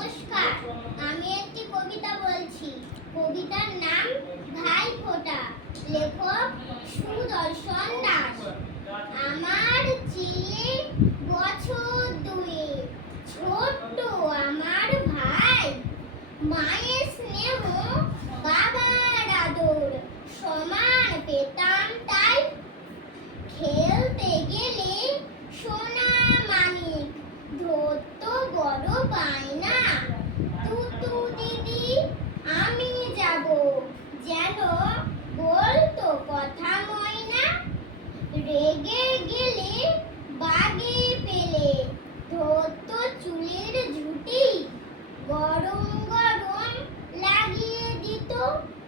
নমস্কার, আমি একটি কবিতা বলছি। কবিতার নাম ভাইফোঁটা। লেখক সুদর্শন দাস। আমার চেয়ে বছর দুয়ে ছোট্ট আমার ভাই, মায়ের স্নেহ বাবার আদর সমান পেতাম তাই। খেলতে গেলে সোনা মানিক ধরতো বড় বায়না। তুতু দিদি আমি যাব, যেন বলতো কথা ময়না। রেগে গেলে বাগে পেলে ধরতো চুলের ঝুঁটি। গরম গরম লাগিয়ে দিত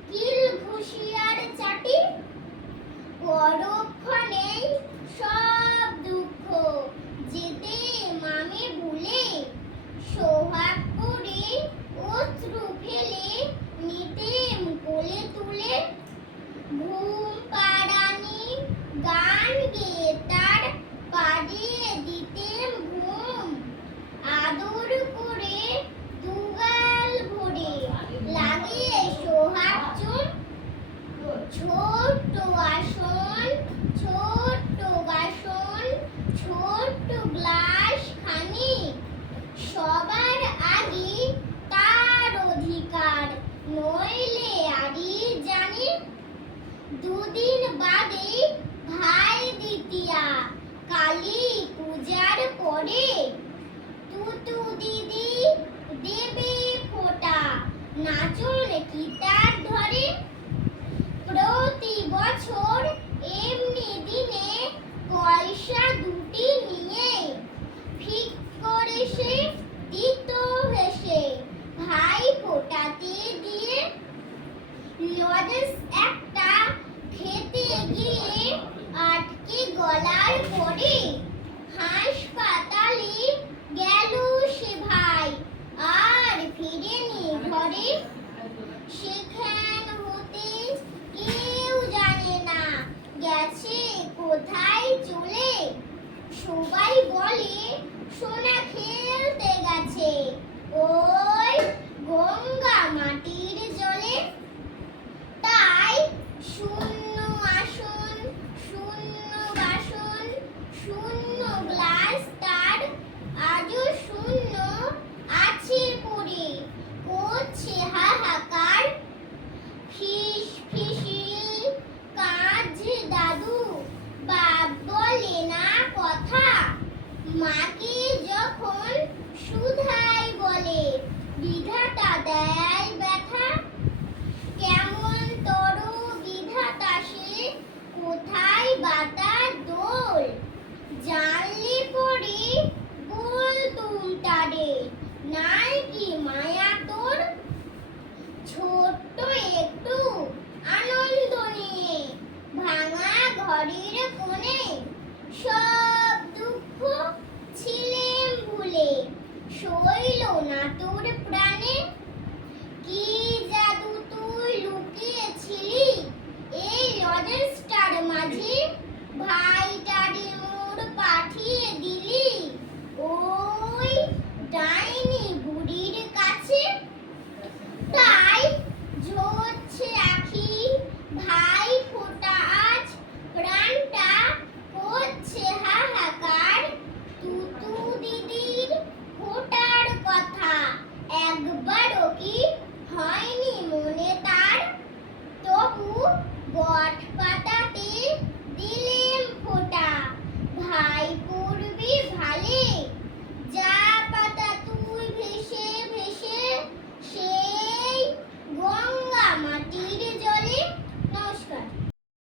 কিল ঘুষিয়ার চাটি। পরক্ষণেই সব দুঃখ যেতে মামে ভুলে, সোহাগ করে অশ্রু ফেলে নিতেম কোলে তুলে। ঘুম পাড়ানি গান গেয়ে তার পাড়িয়ে দিতেম ঘুম। আদর করে দুগাল ভরে লাগিয়ে সোহাগ চুম। ছোট্ট আসন, ছোট্ট বাসন, ছোট্ট গ্লাস খানি, সবার আগে তার অধিকার, নইলে আরি জানি। দুদিন বাদে ভাই দ্বিতীয়া, কালী পূজার পরে তুতু দিদি দেবে ফোঁটা। নাচন কিতা